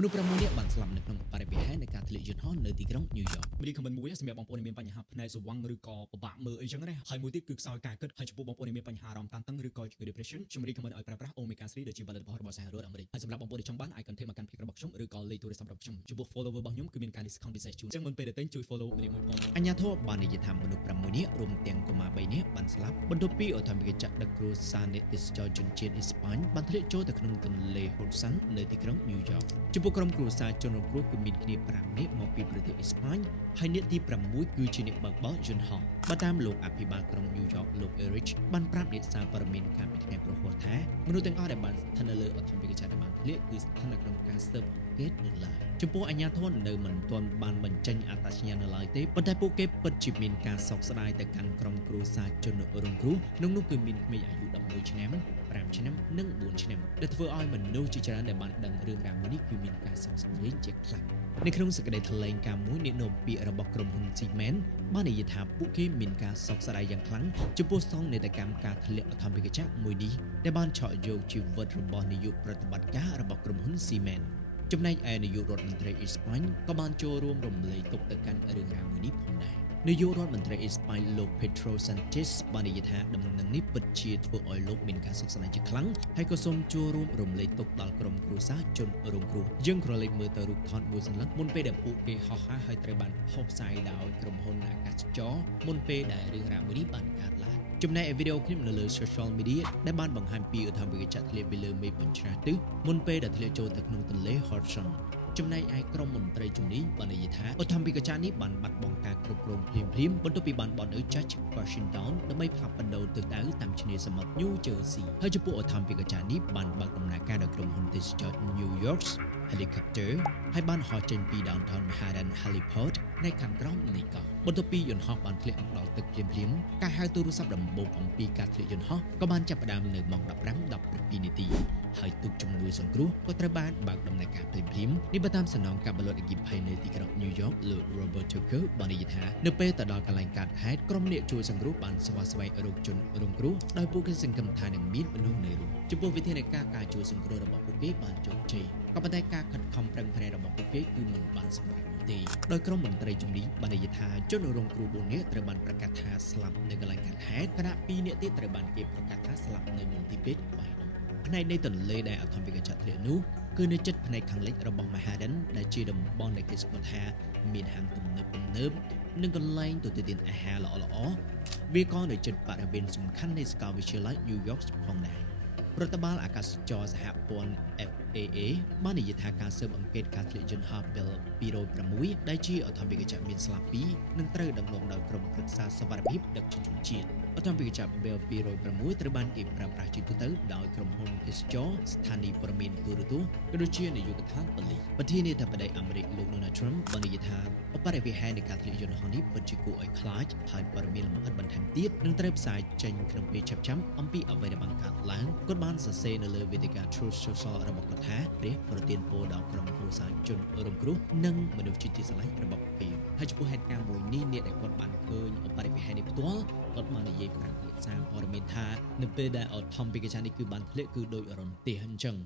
មនុស្ស6នាក់បានស្លាប់នៅក្នុងបរិវេណនៃការធ្លាក់យន្តហោះនៅទីក្រុងញូវយ៉ក មាន comment មួយសម្រាប់បងប្អូនដែលមានបញ្ហាផ្នែកសង្វឹងឬក៏ពិបាកមើលអីចឹងណាហើយមួយទៀតគឺខ្សោយការគិតហើយចំពោះបងប្អូនដែលមានបញ្ហាអារម្មណ៍តានតឹងឬក៏ជំងឺ depression ខ្ញុំរីកcomment ឲ្យប្រើប្រាស់ Omega 3ដែលជាផលិតផលរបស់សហរដ្ឋអាមេរិកហើយសម្រាប់បងប្អូនដែលចង់បាន icon thêmមកកាន់ page របស់ខ្ញុំឬក៏លេខទូរស័ព្ទរបស់ខ្ញុំចំពោះ follower របស់ខ្ញុំគឺមានការ discount ពិសេសជូនអញ្ចឹងមុនពេលទៅទិញជួយ follow ម្នាក់មួយផង អាជ្ញាធរបាននិយាយថាមនុស្ស6នាក់រួមទាំងកុមារ3នាក់បានស្លាប់បន្ទាប់ពីអធិបតេយ្យដឹកគ្រួសារអ្នកទេសចរជនជាតិអេស្ប៉ាញបានធ្លាក់ចូលទៅក្នុងទន្លេ Hudson នៅទីក្រុងញូវយ៉កចំពោះក្រុមគ្រួសារជនរងគ្រោះគឺមានគ្នា5នាក់មកពីប្រទេសអេស្ប៉ាញហើយអ្នកទី6គឺជាអ្នកបើកបរយន្តហោះបើតាមលោកអភិបាលក្រុងញូវយ៉កលោក Erich បានប្រាប់អ្នកសារព័ត៌មានកាលពីថ្ងៃប្រហ័សថាមនុស្សទាំងអស់ដែលបានស្ថិតនៅលើអធិបតេយ្យដែលបានធ្លាក់គឺស្ថិតនៅក្នុងការស៊ើបអង្កេតនៅឡើយចំពោះអាជ្ញាធរនៅមិនទាន់បានបញ្ចេញអត្តសញ្ញាណនៅឡើយទេប៉ុន្តែពួកគេពិតជាមានការសោកស្ដាយទៅកាន់ក្រុមគ្រួសារជនរងគ្រោះក្នុងនោះគឺមានក្មេងអាយុ11ឆ្នាំ5ឆ្នាំនិង4ឆ្នាំដែលធ្វើឲ្យមនុស្សជាច្រើនដែលបានដឹងរឿងរ៉ាវមួយនេះគឺមានការសោកស្ដាយជាខ្លាំងនៅក្នុងសេចក្តីថ្លែងការណ៍មួយអ្នកនាំពាក្យរបស់ក្រុមហ៊ុន Siemens បាននិយាយថាពួកគេមានការសោកស្ដាយយ៉ាងខ្លាំងចំពោះសងនេតកម្មការធ្លាក់អធិបតេយ្យមួយនេះដែលបានឆក់យកជីវិតរបស់នាយកប្រតិបត្តិការរបស់ក្រុមហ៊ុន Siemens ចំណែកឯនាយករដ្ឋមន្ត្រីអេស្ប៉ាញក៏បានចូលរួមរំលែកទុក្ខទៅកាន់រឿងរ៉ាវមួយនេះផងដែរនាយករដ្ឋមន្ត្រីអេស្ប៉ាញលោក Pedro Sanchez បាននិយាយថាដំណឹងនេះពិតជាធ្វើឲ្យលោកមានការសោកស្ដាយជាខ្លាំងហើយក៏សូមចូលរួមរំលែកទុក្ខដល់ក្រុមគ្រួសារជនរងគ្រោះយើងក្រឡេកមើលទៅរូបថតមួយសន្លឹកមុនពេលដែលពួកគេហោះហើរហើយត្រូវបានហុបផ្សាយដោយក្រុមហ៊ុនអាកាសចរមុនពេលដែលរឿងរ៉ាវមួយនេះបានកើតឡើងចំណែកឯវីដេអូឃ្លីបនៅលើ social media ដែលបានបង្ហាញពីអធិបតេយ្យធ្លាក់ពីលើមេឃបញ្ច្រាសទិសមុនពេលដែលធ្លាក់ចូលទៅក្នុងទន្លេ Hudsonចំណែកឯក្រុមមន្ត្រីជំនាញបាននិយាយថាអធិបតេយ្យនេះបានបាត់បង់ការគ្រប់គ្រងភ្លាមៗបន្ទាប់ពីបានបននៅ Judge Washington ដើម្បីផ្លាស់ប្ដូរទិសដៅតាមឆ្នេរសមុទ្រ New Jersey ហើយចំពោះអធិបតេយ្យនេះបានបើកដំណើរការដោយក្រុមហ៊ុនទេសចរ New York Helicopter ហើយបានហោះចេញពី Downtown Manhattan Heliport នៅខាងក្រោមនៃកោះបន្ទាប់ពីយន្តហោះបានធ្លាក់មកដល់ទឹកភ្លាមៗការហៅទូរស័ព្ទដំបូងអំពីការធ្លាក់យន្តហោះក៏បានចាប់ផ្ដើមនៅម៉ោង 15:17 នាទីហើយទូកជំនួយសង្គ្រោះក៏ត្រូវបានបើកដំណើរការភ្លាមៗនេះបើតាមសំណងការបលត់អគិភ័យនៅទីក្រុងញូវយ៉កលោក Robert Tucker បាននិយាយថានៅពេលទៅដល់កន្លែងកើតហេតុក្រុមអ្នកជួយសង្គ្រោះបានស្វែងរកជនរងគ្រោះដោយពួកគេសង្កេតថានឹងមានមនុស្សនៅរស់ចំពោះវិធានការជួយសង្គ្រោះរបស់ពួកគេបានជោគជ័យក៏ប៉ុន្តែការខិតខំប្រឹងប្រែងរបស់ពួកគេគឺមិនបានសម្រេចនោះទេដោយក្រុមមន្ត្រីជំនាញបាននិយាយថាជនរងគ្រោះ4នាក់ត្រូវបានប្រកាសថាស្លាប់នៅកន្លែងកើតហេតុខណៈ2នាក់ទៀតត្រូវបានគេប្រកាសថាស្លាប់នៅមន្ទីរពេទ្យបាយនោះផ្នែកនៃទន្លេដែលអធិបតេយ្យធ្លាក់នោះគឺនៅជិតផ្នែកខាងលិចរបស់ Manhattan ដែលជាតំបន់ដែលគេស្គាល់ថាមានហាងទំនើបនិងកន្លែងទទួលទានអាហារល្អៗវាក៏នៅជិតបរិវេណសំខាន់នៃសាកលវិទ្យាល័យ New York ផងដែររដ្ឋបាលអាកាសចរសហព័ន្ធ FAA បាននិយាយថាការស៊ើបអង្កេតការធ្លាក់យន្តហោះ Bell 206ដែលជាអធិបតេយ្យមានស្លាប់2នឹងត្រូវដឹកនាំដោយក្រុមប្រឹក្សាសុវត្ថិភាពដឹកជញ្ជូនជាតិអធិបតេយ្យ Bell 206ត្រូវបានគេប្រើប្រាស់ជាទូទៅដោយក្រុមហ៊ុនទេសចរស្ថានីយ៍ព័ត៌មានទូរទស្សន៍ក៏ដូចជានាយកដ្ឋានប៉ូលីសប្រធានាធិបតីអាមេរិកលោក Donald Trump បាននិយាយថាបរិយាកាសនៃការធ្លាក់យន្តហោះនេះពិតជាគួរឲ្យខ្លាចហើយព័ត៌មានលម្អិតបន្ថែមទៀតនឹងត្រូវផ្សាយចេញក្នុងពេលឆាប់ៗអំពីអ្វីដែលបានកើតឡើងគាត់បានសរសេរនៅលើវេទិកា Truth Social របស់គាត់ថាព្រះប្រទានពរដល់ក្រុមគ្រួសារជនរងគ្រោះនិងមនុស្សជាទីស្រឡាញ់របស់ពួកគេហើយចំពោះហេតុការណ៍មួយនេះអ្នកដែលគាត់បានឃើញបរិយាកាសនេះផ្ទាល់គាត់បាននិយាយប្រាប់អ្នកសារព័ត៌មានថានៅពេលដែលអធិបតេយ្យនេះគឺបានធ្លាក់គឺដូចរន្ទះអញ្ចឹង